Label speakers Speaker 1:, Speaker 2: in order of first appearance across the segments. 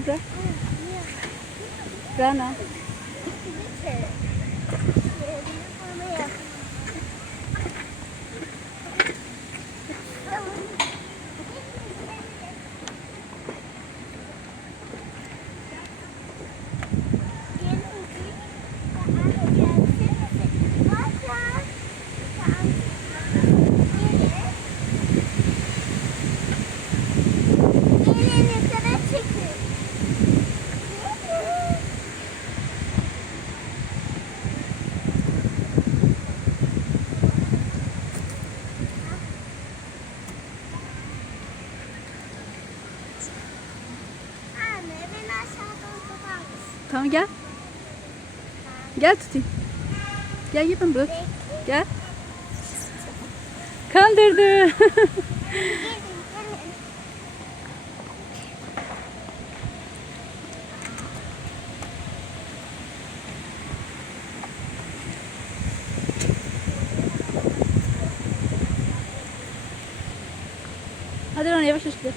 Speaker 1: جلبه رانا
Speaker 2: Tamam gel. Gel tutayım. Gel gel ben bırak. Gel. Kandırdı. Hadi Rana yavaş yavaş gel.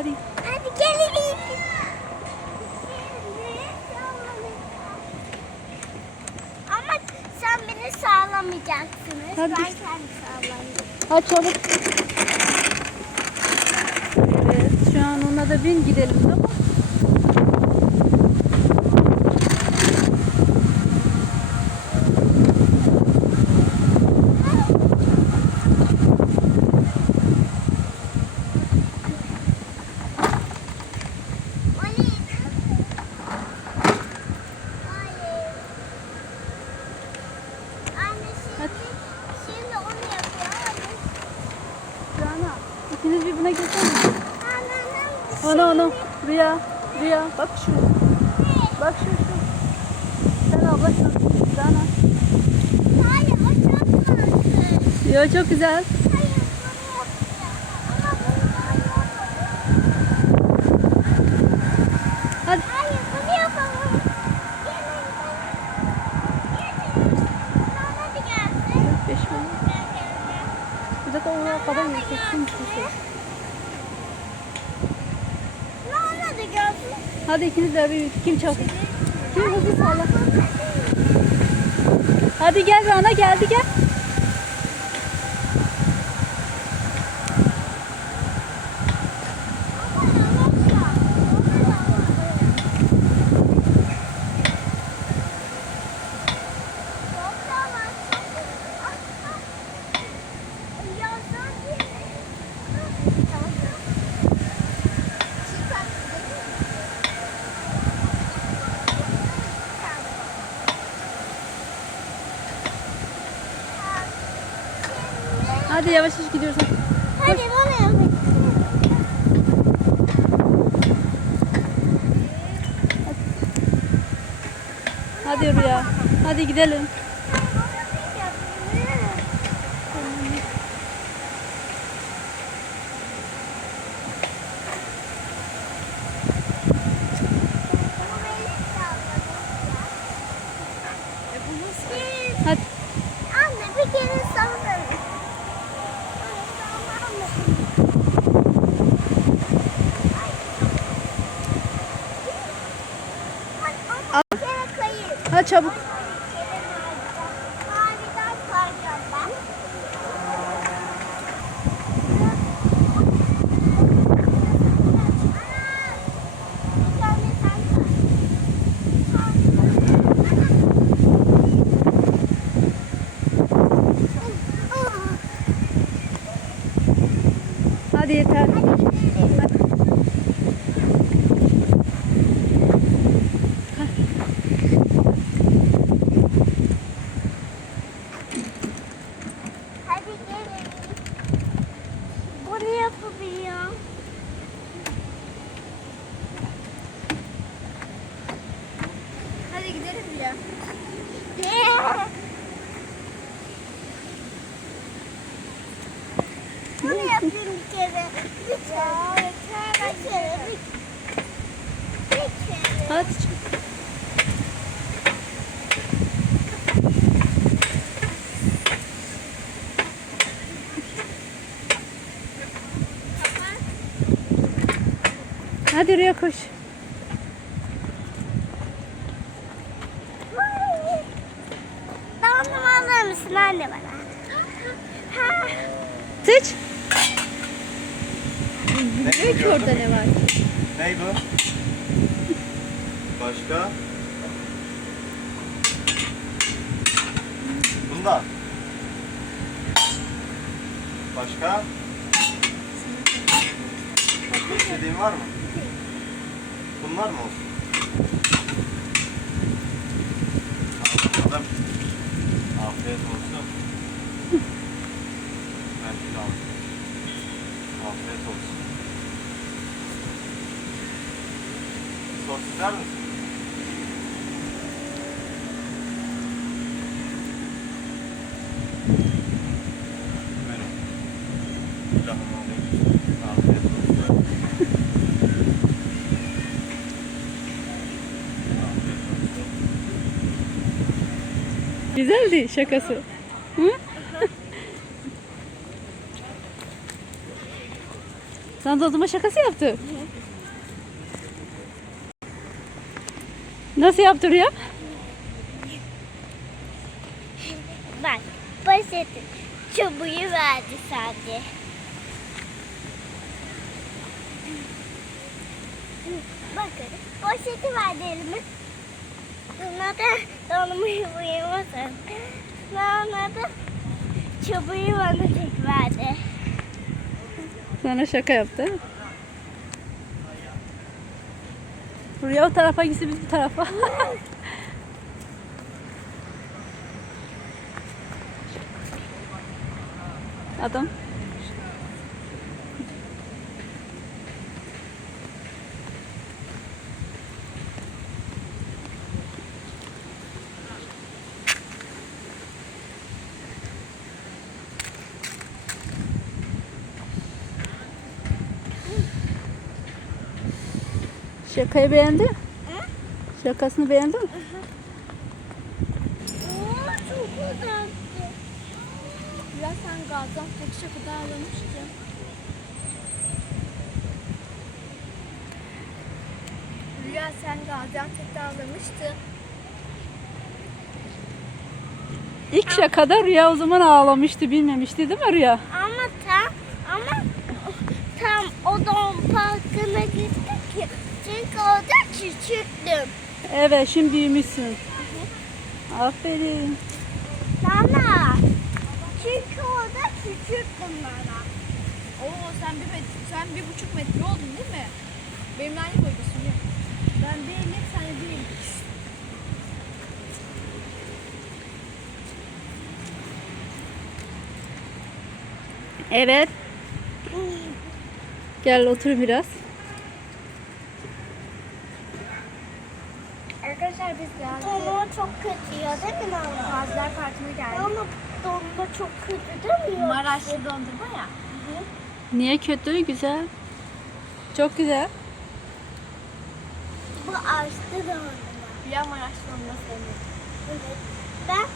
Speaker 2: Hadi.
Speaker 1: Hadi gelin. Ama sen beni sağlamayacaksınız.
Speaker 2: Hadi.
Speaker 1: Ben kendi sağlayacağım.
Speaker 2: Hadi çabuk. Evet şu an ona da bin gidelim tamam.
Speaker 1: Ali. Hayır. Anne şimdi, şimdi onu yapıyor. Hadi.
Speaker 2: Rana ikiniz bir buna geçelim.
Speaker 1: Anneannem
Speaker 2: Onu onu. Rüya. Rüya. Bak şu. Bak şu şu. Şu. Rana.
Speaker 1: Hayır o çok tatlı.
Speaker 2: Yo çok güzel. Hadi.
Speaker 1: Hayır bunu yapalım.
Speaker 2: Beş mi?
Speaker 1: Gel gel gel.
Speaker 2: Bir dakika oraya kadar yükseksin.
Speaker 1: Gelsin.
Speaker 2: Hadi ikiniz de bir kim çabuk. Kim hızlı salla. Hadi gel Rana geldi gel. Hadi yavaş yavaş gidiyoruz.
Speaker 1: Hadi bana yapayım.
Speaker 2: Hadi Rüya. Hadi gidelim. Hadi çabuk. Hadi yeter.
Speaker 1: Hadi gelin. Bunu yapabiliyorum.
Speaker 3: Ya.
Speaker 1: Bunu yapayım bir kere.
Speaker 2: Hadi. çabuk. Hadi Rüya koş.
Speaker 1: Anne bana? Ha.
Speaker 2: Seç.
Speaker 4: Ne
Speaker 2: Diyor ki orada ne var?
Speaker 4: Ney bu? Başka? Bunda. Başka? Başka istediğin var mı? Bunlar mı olsun? Afiyet olsun. Şunu alayım. Afiyet olsun. Sos ister misin?
Speaker 2: Güzeldi şakası. Hı? Sana dondurma şakası yaptı. Nasıl yaptı Rüya?
Speaker 1: Bak poşeti çubuğu verdi sadece. Bakın poşeti verdi elime. Sonra da dondurmayı uyumasın. Sonra da çubuğu bana tek verdi.
Speaker 2: Sana şaka yaptı. Rüya o tarafa gitsin biz bu tarafa. Adam. Şakayı beğendi. Şakasını beğendin mi?
Speaker 1: Oo, çok güzeldi.
Speaker 3: Biraz sen Gaziantep'teki şakada ağlamıştın. Rüya sen Gaziantep'te ağlamıştın.
Speaker 2: İlk şakada Rüya o zaman ağlamıştı, bilmemişti değil mi Rüya?
Speaker 1: Ama tam ama tam odam parkına gittik ki orada küçüktüm.
Speaker 2: Evet, şimdi büyümüşsün. Aferin.
Speaker 1: Sana. Çünkü orada küçüktüm bana.
Speaker 3: Oo sen bir metre, sen bir buçuk metre oldun değil mi? Benimle aynı boydasın ya. Ben bir elli, sen de bir elli.
Speaker 2: Evet. Gel otur biraz.
Speaker 3: Geldik.
Speaker 1: Dondurma çok kötü ya değil mi Nana?
Speaker 3: Gaziler Parkı'na geldik.
Speaker 1: Ama dondurma çok kötü değil mi?
Speaker 3: Maraşlı dondurma ya.
Speaker 2: Niye kötü? Güzel. Çok güzel.
Speaker 1: Bu açtı dondurma.
Speaker 3: Rüya Maraşlı dondurma sevmiyor.
Speaker 1: Evet. Ben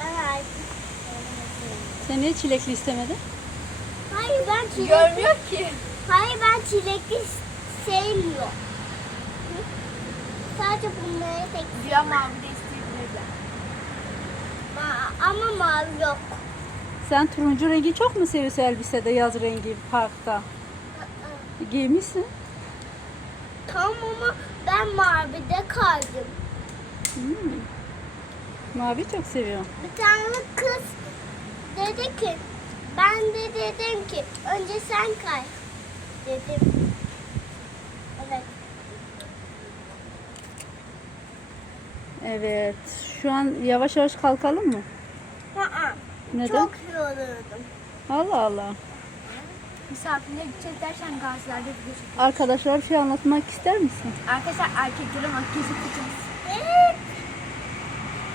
Speaker 1: ben açtım.
Speaker 2: Sen niye çilekli istemedin?
Speaker 1: Hayır ben çilekli.
Speaker 3: Görmüyor ki.
Speaker 1: Hayır ben çilekli sevmiyorum. Sadece bunları tek
Speaker 3: Rüya mavi de isteyebilirler.
Speaker 1: Ma- ama mavi yok.
Speaker 2: Sen turuncu rengi çok mu seviyorsun elbisede yaz rengi parkta? Giymişsin.
Speaker 1: Tamam ama ben mavide kaldım.
Speaker 2: Hmm. Mavi çok seviyorum.
Speaker 1: Bir tane kız dedi ki ben de dedim ki önce sen kay dedim. Evet.
Speaker 2: Evet. Şu an yavaş yavaş kalkalım mı?
Speaker 1: Aa,
Speaker 2: Neden?
Speaker 1: çok yoruldum.
Speaker 2: Allah Allah.
Speaker 3: Misafirliğe gideceğiz dersen Gaziler'de çekiyoruz.
Speaker 2: Arkadaşlar bir şey anlatmak ister misin?
Speaker 3: Arkadaşlar erkeklere makyaj yapacağız.
Speaker 1: Evet.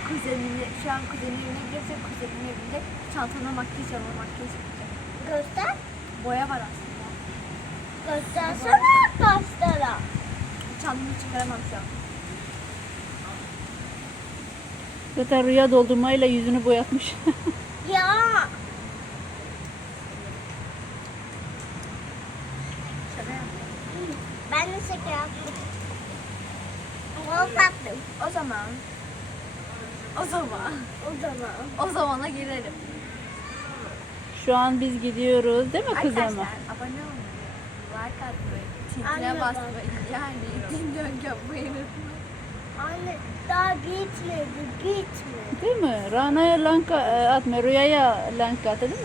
Speaker 3: Kuzenini, şu an kuzenin evine gidiyorsa kuzenin evinde çantana makyaj alma makyaj yapacak.
Speaker 1: Göster.
Speaker 3: Boya var aslında.
Speaker 1: Göstersene arkadaşlara.
Speaker 3: Çantamı çıkaramam şu an.
Speaker 2: Zaten rüya doldurmayla yüzünü boyatmış.
Speaker 1: Ya. Ben de şaka yaptım. Tatlım.
Speaker 3: O zaman o zaman
Speaker 1: O zaman.
Speaker 3: o zamana girelim.
Speaker 2: Şu an biz gidiyoruz değil mi kızım?
Speaker 3: Arkadaşlar abone olmayı, like atmayı, tintine basmayı yani dön yapmayı unutmayın.
Speaker 1: Anne daha bitmedi, bitmedi.
Speaker 2: Değil mi? Rana'ya lanka e, atma, Rüya'ya lanka at değil mi?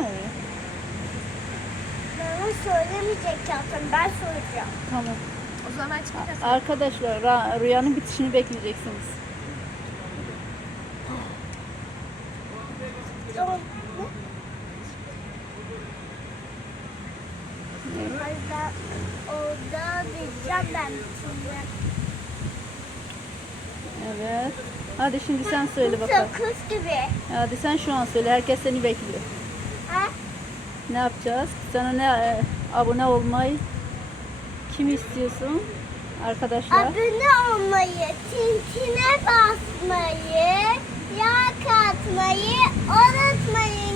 Speaker 1: Bana söylemeyecek zaten ben söyleyeceğim.
Speaker 2: Tamam.
Speaker 3: O zaman ben çıkacağız.
Speaker 2: Arkadaşlar Ra- Rüya'nın bitişini bekleyeceksiniz.
Speaker 1: Tamam. Hayır ben orada diyeceğim ben şimdi.
Speaker 2: Evet. Hadi şimdi sen söyle bakalım.
Speaker 1: Kız gibi.
Speaker 2: Hadi sen şu an söyle. Herkes seni bekliyor.
Speaker 1: Ha?
Speaker 2: Ne yapacağız? Sana ne e, abone olmayı kim istiyorsun? Arkadaşlar.
Speaker 1: Abone olmayı, tintine basmayı, like atmayı unutmayın.